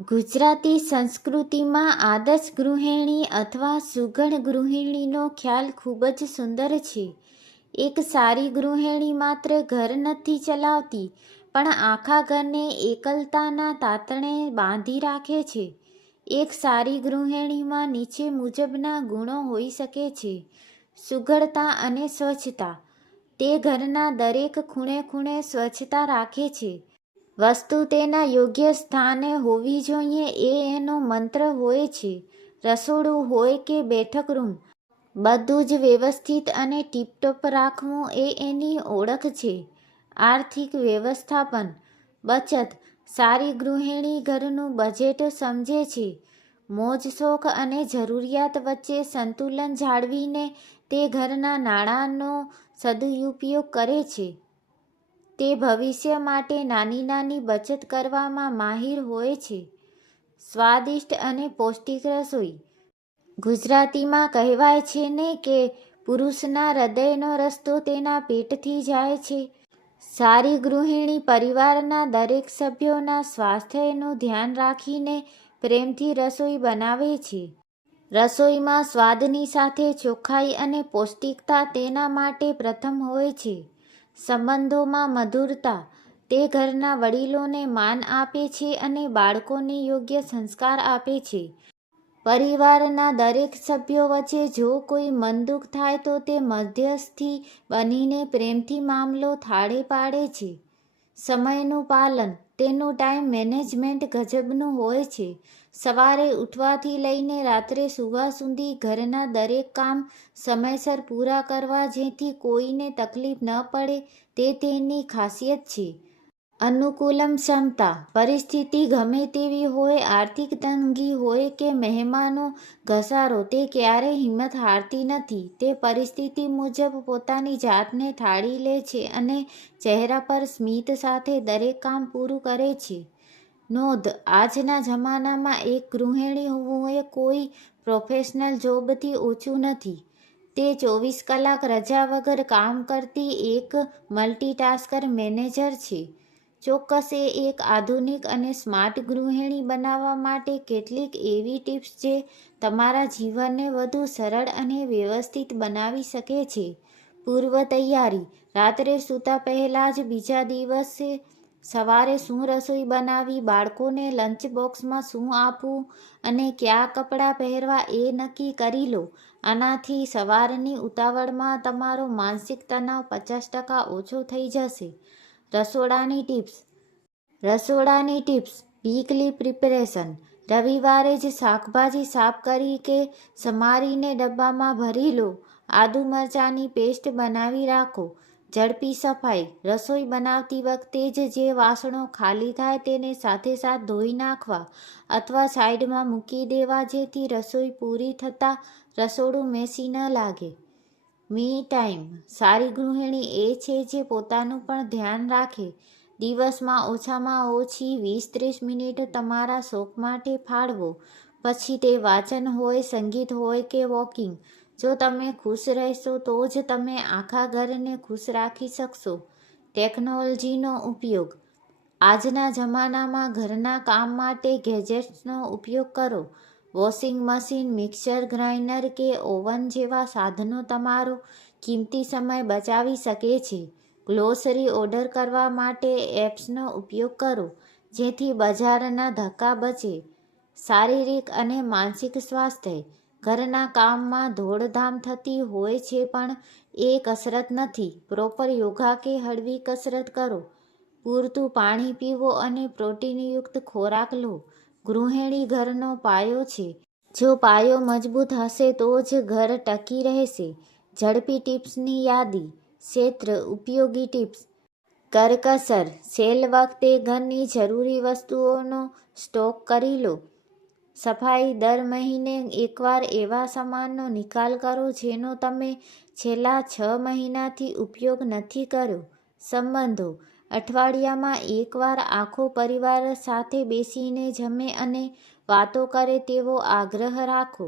ગુજરાતી સંસ્કૃતિમાં આદર્શ ગૃહિણી અથવા સુઘડ ગૃહિણીનો ખ્યાલ ખૂબ જ સુંદર છે. એક સારી ગૃહિણી માત્ર ઘર નથી ચલાવતી, પણ આખા ઘરને એકલતાના તાતણે બાંધી રાખે છે. એક સારી ગૃહિણીમાં નીચે મુજબના ગુણો હોઈ શકે છે. સુઘડતા અને સ્વચ્છતા. તે ઘરના દરેક ખૂણે ખૂણે સ્વચ્છતા રાખે છે. વસ્તુ તેના યોગ્ય સ્થાને હોવી જોઈએ એ એનો મંત્ર હોય છે. રસોડું હોય કે બેઠક રૂમ, બધું જ વ્યવસ્થિત અને ટીપટોપ રાખવું એ એની ઓળખ છે. આર્થિક વ્યવસ્થાપન, બચત. સારી ગૃહિણી ઘરનું બજેટ સમજે છે. મોજ શોખ અને જરૂરિયાત વચ્ચે સંતુલન જાળવીને તે ઘરના નાણાંનો સદુપયોગ કરે છે. તે ભવિષ્ય માટે નાની નાની બચત કરવામાં માહિર હોય છે. સ્વાદિષ્ટ અને પૌષ્ટિક રસોઈ. ગુજરાતીમાં કહેવાય છે ને કે પુરુષના હૃદયનો રસ્તો તેના પેટથી જાય છે. સારી ગૃહિણી પરિવારના દરેક સભ્યોના સ્વાસ્થ્યનું ધ્યાન રાખીને પ્રેમથી રસોઈ બનાવે છે. રસોઈમાં સ્વાદની સાથે ચોખ્ખાઈ અને પૌષ્ટિકતા તેના માટે પ્રથમ હોય છે. સંબંધોમાં મધુરતા. તે ઘરના વડીલોને માન આપે છે અને બાળકોને યોગ્ય સંસ્કાર આપે છે. પરિવારના દરેક સભ્યો વચ્ચે જો કોઈ મનદુખ થાય તો તે મધ્યસ્થી બનીને પ્રેમથી મામલો થાળે પાડે છે. સમયનું પાલન. તેનું ટાઈમ મેનેજમેન્ટ ગજબનું હોય છે. સવારે ઉઠવાથી લઈને રાત્રે સૂવા સુધી ઘરના દરેક કામ સમયસર પૂરા કરવા જેથી કોઈને તકલીફ ન પડે તે તેની ખાસિયત છે. અનુકૂલન ક્ષમતા. પરિસ્થિતિ ગમે તેવી હોય, આર્થિક તંગી હોય કે મહેમાનો ઘસારો, તે ક્યારેય હિંમત હારતી નથી. તે પરિસ્થિતિ મુજબ પોતાની જાતને ઢાળી લે છે અને ચહેરા પર સ્મિત સાથે દરેક કામ પૂરું કરે છે. નોંધ: આજના જમાનામાં એક ગૃહિણી હોવું એ કોઈ પ્રોફેશનલ જોબથી ઓછું નથી. તે 24 કલાક રજા વગર કામ કરતી એક મલ્ટીટાસ્કર મેનેજર છે. ચોક્કસ. એક આધુનિક અને સ્માર્ટ ગૃહિણી બનવા માટે કેટલીક એવી ટિપ્સ જે તમારા જીવનને વધુ સરળ અને વ્યવસ્થિત બનાવી શકે છે. પૂર્વ તૈયારી. રાત્રે સૂતા પહેલાં જ બીજા દિવસે સવારે શું રસોઈ બનાવવી, બાળકોને લંચ બોક્સમાં શું આપવું અને કયા કપડાં પહેરવા એ નક્કી કરી લો. આનાથી સવારની ઉતાવળમાં તમારો માનસિક તણાવ 50% ઓછો થઈ જશે. રસોડાની ટિપ્સ. રસોડાની ટિપ્સ. Weekly preparation. રવિવારે જ શાકભાજી સાફ કરી કે સમારીને ડબ્બામાં ભરી લો. આદુ મરચાંની પેસ્ટ બનાવી રાખો. ઝડપી સફાઈ. રસોઈ બનાવતી વખતે જ જે વાસણો ખાલી થાય તેને સાથે સાથ ધોઈ નાખવા અથવા સાઈડમાં મૂકી દેવા જેથી રસોઈ પૂરી થતાં રસોડું મેસી ન લાગે. Me time. સારી ગૃહિણી એ છે જે પોતાનું પણ ધ્યાન રાખે. દિવસમાં ઓછામાં ઓછી 20-30 મિનિટ તમારા શોખ માટે ફાળવો. પછી તે વાંચન હોય, સંગીત હોય કે વોકિંગ. જો તમે ખુશ રહેશો તો જ તમે આખા ઘરને ખુશ રાખી શકશો. ટેકનોલોજીનો ઉપયોગ. આજના જમાનામાં ઘરના કામ માટે ગેજેટ્સનો ઉપયોગ કરો. વોશિંગ મશીન, મિક્સર ગ્રાઇન્ડર કે ઓવન જેવા સાધનો તમારો કિંમતી સમય બચાવી શકે છે. ગ્રોસરી ઓર્ડર કરવા માટે એપ્સનો ઉપયોગ કરો જેથી બજારના ધક્કા બચે. શારીરિક અને માનસિક સ્વાસ્થ્ય. ઘરના કામમાં દોડધામ થતી હોય છે પણ એ કસરત નથી. પ્રોપર યોગા કે હળવી કસરત કરો. પૂરતું પાણી પીવો અને પ્રોટીનયુક્ત ખોરાક લો. ગૃહિણી ઘરનો પાયો છે. જો પાયો મજબૂત હશે તો જ ઘર ટકી રહેશે. ઝડપી ટિપ્સની યાદી. ક્ષેત્ર ઉપયોગી ટિપ્સ. કરકસર. સેલ વખતે ઘરની જરૂરી વસ્તુઓનો સ્ટોક કરી લો. સફાઈ. દર મહિને એકવાર એવા સામાનનો નિકાલ કરો જેનો તમે છેલ્લા 6 મહિનાથી ઉપયોગ નથી કર્યો. સંબંધો. અઠવાડિયામાં એકવાર આખો પરિવાર સાથે બેસીને જમે અને વાતો કરે તેવો આગ્રહ રાખો.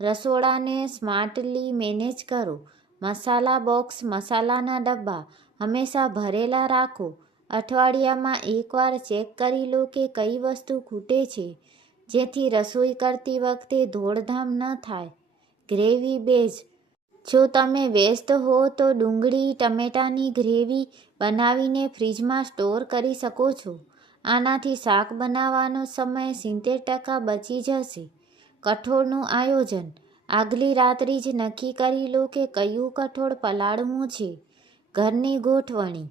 રસોડાને સ્માર્ટલી મેનેજ કરો. મસાલા બોક્સ. મસાલાના ડબ્બા હંમેશા ભરેલા રાખો. અઠવાડિયામાં એકવાર ચેક કરી લો કે કઈ વસ્તુ ખૂટે છે, જેથી રસોઈ કરતી વખતે દોડધામ ન થાય. Gravy base. જો તમે વ્યસ્ત હો તો ડુંગળી ટમેટાની ગ્રેવી બનાવીને ફ્રીજમાં સ્ટોર કરી શકો છો. આનાથી શાક બનાવવાનો સમય 70% બચી જશે. કઠોળનું આયોજન. આગલી રાત્રે જ નક્કી કરી લો કે કયું કઠોળ પલાળવું છે. ઘરની ગોઠવણી.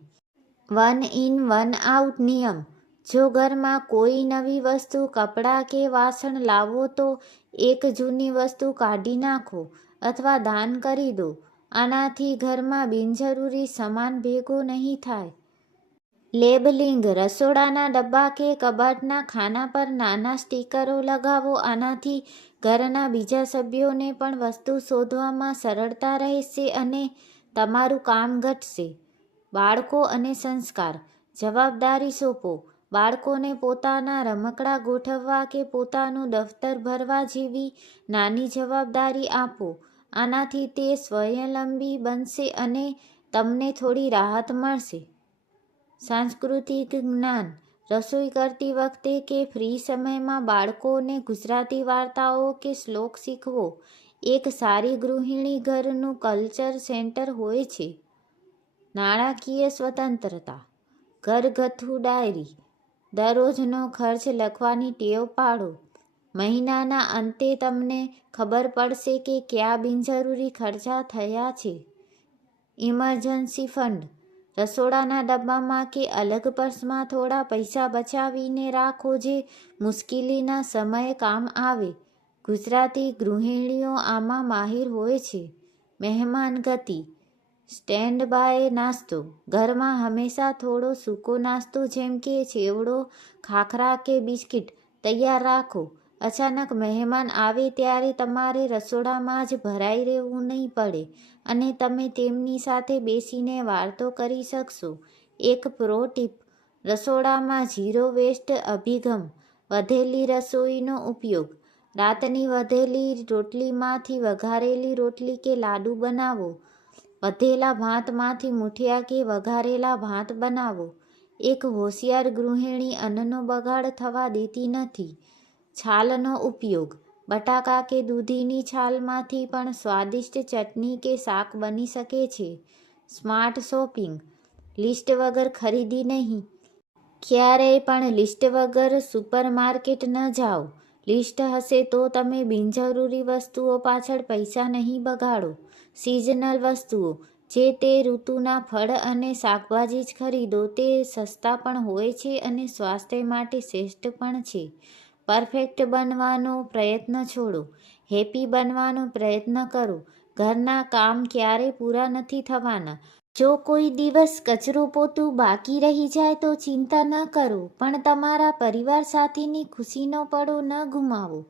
1 ઇન 1 આઉટ નિયમ. જો ઘરમાં કોઈ નવી વસ્તુ, કપડાં કે વાસણ લાવો તો એક જૂની વસ્તુ કાઢી નાખો અથવા દાન કરી દો. આનાથી ઘરમાં બિનજરૂરી સામાન ભેગો નહીં થાય. લેબલિંગ. રસોડાના ડબ્બા કે કબાટના ખાના પર નાના સ્ટીકરો લગાવો. આનાથી ઘરના બીજા સભ્યોને પણ વસ્તુ શોધવામાં સરળતા રહેશે અને તમારું કામ ઘટશે. બાળકો અને સંસ્કાર. જવાબદારી સોંપો. બાળકોને પોતાના રમકડાં ગોઠવવા કે પોતાનું દફતર ભરવા જેવી નાની જવાબદારી આપો. આનાથી તે સ્વાવલંબી બનશે અને તમને થોડી રાહત મળશે. સાંસ્કૃતિક જ્ઞાન. રસોઈ કરતી વખતે કે ફ્રી સમયમાં બાળકોને ગુજરાતી વાર્તાઓ કે શ્લોક શીખવો. એક સારી ગૃહિણી ઘરનું કલ્ચર સેન્ટર હોય છે. નાણાકીય સ્વતંત્રતા. ઘરગથ્થુ ડાયરી. દરરોજનો ખર્ચ લખવાની ટેવ પાડો. મહિનાના અંતે તમને ખબર પડશે કે કયા બિનજરૂરી ખર્ચા થયા છે. Emergency fund. રસોડાના ડબ્બામાં કે અલગ પર્સમાં થોડા પૈસા બચાવીને રાખો જે મુશ્કેલીના સમયે કામ આવે. ગુજરાતી ગૃહિણીઓ આમાં માહિર હોય છે. મહેમાન ગતિ. સ્ટેન્ડ બાય નાસ્તો. ઘરમાં હંમેશા થોડો સૂકો નાસ્તો જેમ કે ચેવડો, ખાખરા કે બિસ્કિટ તૈયાર રાખો. અચાનક મહેમાન આવે ત્યારે તમારે રસોડામાં જ ભરાઈ રહેવું નહીં પડે અને તમે તેમની સાથે બેસીને વાતો કરી શકશો. એક પ્રો ટીપ. રસોડામાં ઝીરો વેસ્ટ અભિગમ. વધેલી રસોઈનો ઉપયોગ. રાતની વધેલી રોટલીમાંથી વઘારેલી રોટલી કે લાડુ બનાવો. વધેલા ભાતમાંથી મૂઠિયા કે વઘારેલા ભાત બનાવો. એક હોશિયાર ગૃહિણી અન્નનો બગાડ થવા દેતી નથી. છાલનો ઉપયોગ. બટાકા કે દૂધીની છાલમાંથી પણ સ્વાદિષ્ટ ચટણી કે શાક બની શકે છે. Smart shopping. લિસ્ટ વગર ખરીદી નહીં. ક્યારેય પણ લિસ્ટ વગર સુપરમાર્કેટ ન જાઓ. લિસ્ટ હશે તો તમે બિનજરૂરી વસ્તુઓ પાછળ પૈસા નહીં બગાડો. સિઝનલ વસ્તુઓ. જે તે ઋતુના ફળ અને શાકભાજી જ ખરીદો. તે સસ્તા પણ હોય છે અને સ્વાસ્થ્ય માટે શ્રેષ્ઠ પણ છે. પરફેક્ટ બનવાનો પ્રયત્ન છોડો. હેપી બનવાનો પ્રયત્ન કરો. ઘરના કામ ક્યારેય પૂરા નથી થવાના. જો કોઈ દિવસ કચરો પોતું બાકી રહી જાય તો ચિંતા ન કરો, પણ તમારા પરિવાર સાથેની ખુશીનો પળો ન ગુમાવો.